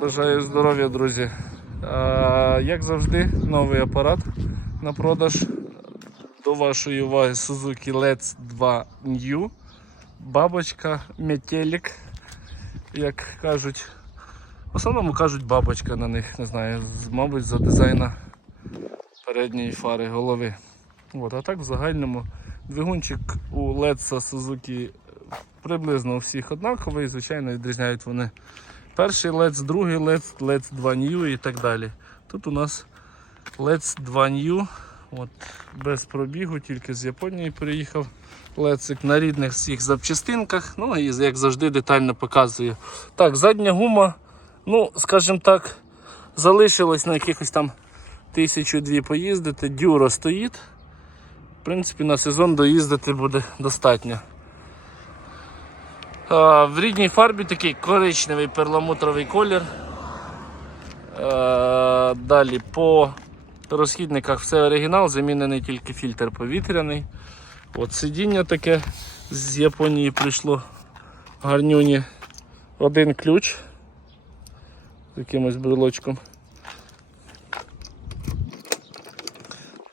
Бажаю здоров'я, друзі. Як завжди, новий апарат на продаж. До вашої уваги Suzuki Let's 2 New. Бабочка, метелік, як кажуть. В основному кажуть бабочка на них, не знаю, мабуть, за дизайна передньої фари голови. От, а так в загальному двигунчик у Let's Suzuki приблизно у всіх однаковий, звичайно, відрізняють вони перший Let's, другий Let's, Let's 2 New і так далі. Тут у нас Let's 2 New, от, без пробігу, тільки з Японії приїхав Лецик на рідних всіх запчастинках. Ну і як завжди детально показую. Так, задня гума, ну, скажімо так, залишилось на якихось там тисячу-дві поїздити. Дюро стоїть. В принципі, на сезон доїздити буде достатньо. А, В рідній фарбі такий коричневий перламутровий колір. Е, Далі по розхідниках все оригінал, замінений тільки фільтр повітряний. От сидіння таке з Японії прийшло гарнюні. Один ключ з якимось брелочком.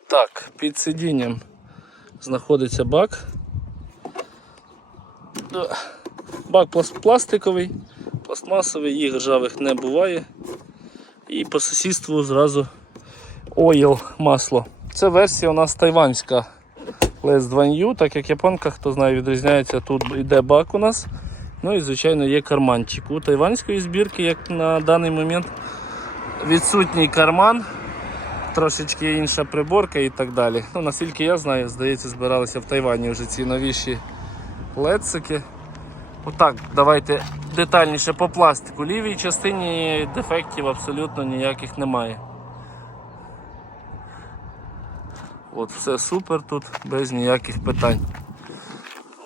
Так, під сидінням знаходиться бак. Бак пластиковий, пластмасовий, їх ржавих не буває. І по сусідству зразу ойл масло. Це версія у нас тайванська Les 2 New, так як японка, хто знає, відрізняється, тут йде бак у нас. Ну і звичайно є карманчик. У тайванської збірки, як на даний момент, відсутній карман, трошечки інша приборка і так далі. Ну, наскільки я знаю, здається, збиралися в Тайвані вже ці новіші лецики. Отак, давайте детальніше по пластику. Лівій частині дефектів абсолютно ніяких немає. От все супер тут, без ніяких питань.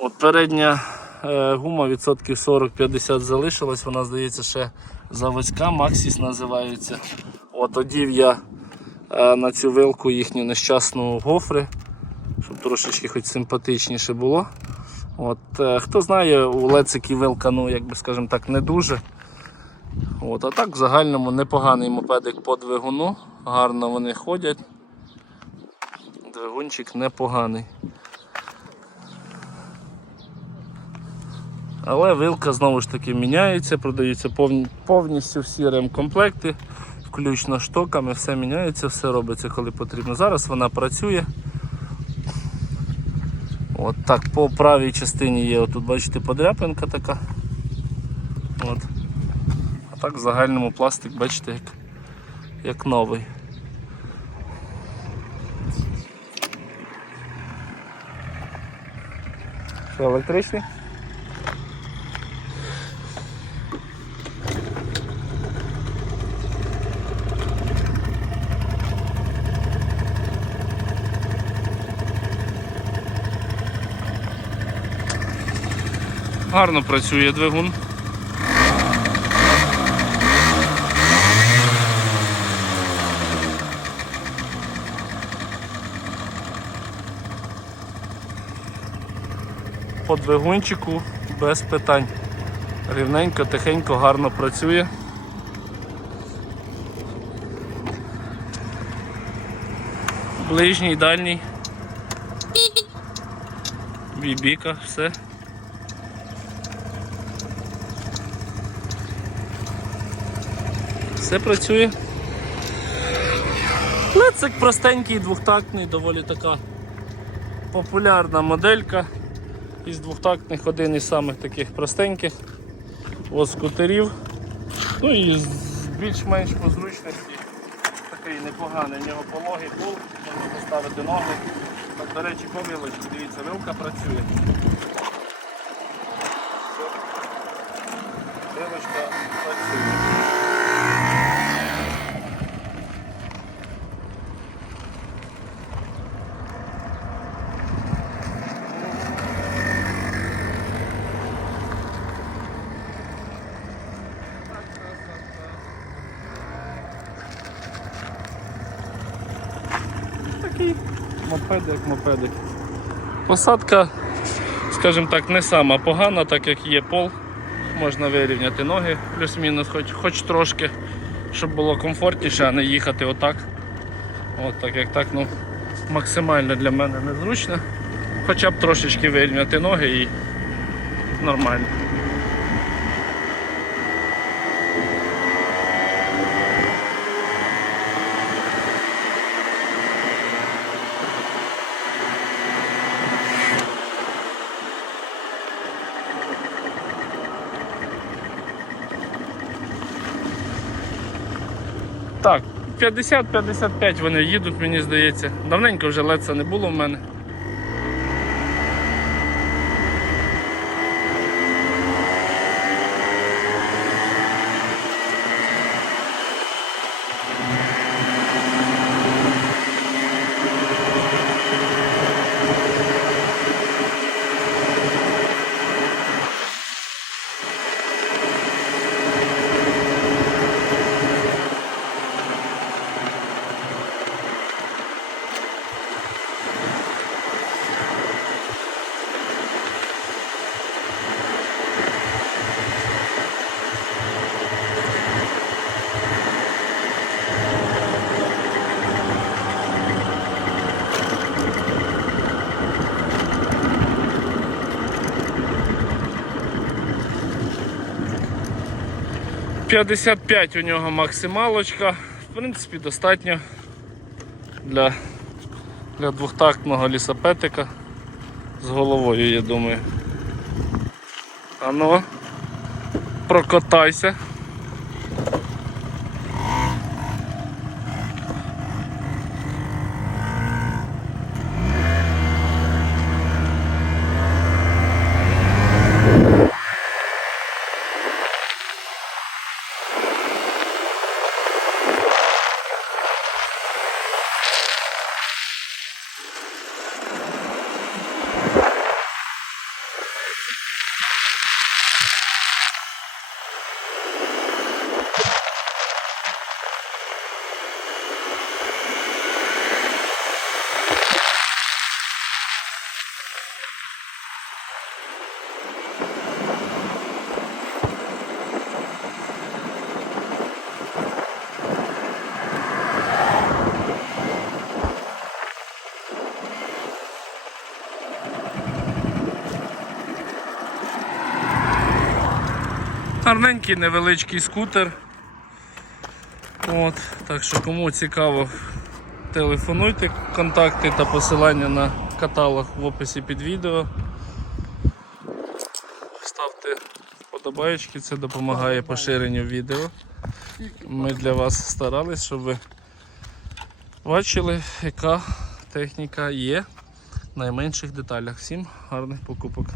От передня е, гума відсотків 40-50 залишилась, вона здається ще заводська, Максіс називається. От одів я е, на цю вилку їхню нещасну гофри, щоб трошечки хоч симпатичніше було. От, е, хто знає, у Лецики вилка, ну, як би скажемо так, не дуже. От, а так в загальному непоганий мопедик по двигуну, гарно вони ходять. Двигунчик непоганий. Але вилка знову ж таки міняється, продаються повністю всі ремкомплекти, включно штоками, все міняється, все робиться коли потрібно. Зараз вона працює. От так, по правій частині є, отут бачите, подряпинка така. От. А так в загальному пластик, бачите, як, як новий. Що, електричний? Гарно працює двигун. По двигунчику без питань. Рівненько, тихенько, гарно працює. Ближній, дальній. Бібіка, все. Все працює. Лецик простенький, двохтактний, доволі така популярна моделька. Із двохтактних один із самих таких простеньких скутерів. Ну і більш-менш по зручності такий непоганий, у нього пологий пол, можна поставити ноги. Так, до речі, по вилочці, дивіться, вилка працює. Вилочка працює. Такий мопедик, мопедик. Посадка, скажімо так, не сама погана, так як є пол. можна вирівняти ноги, плюс-мінус, хоч, хоч трошки, щоб було комфортніше, а не їхати отак. От так як так, ну максимально для мене незручно. Хоча б трошечки вирівняти ноги і нормально. Так, 50-55 вони їдуть, мені здається. Давненько вже леца не було в мене. — 55 у нього максималочка. В принципі, достатньо для, для двохтактного лісопетика з головою, я думаю. Ано, ну, Гарненький невеличкий скутер. От, так що кому цікаво, телефонуйте, контакти та посилання на каталог в описі під відео. Ставте вподобаєчки, це допомагає поширенню відео. Ми для вас старались, щоб ви бачили, яка техніка є в найменших деталях. Всім гарних покупок.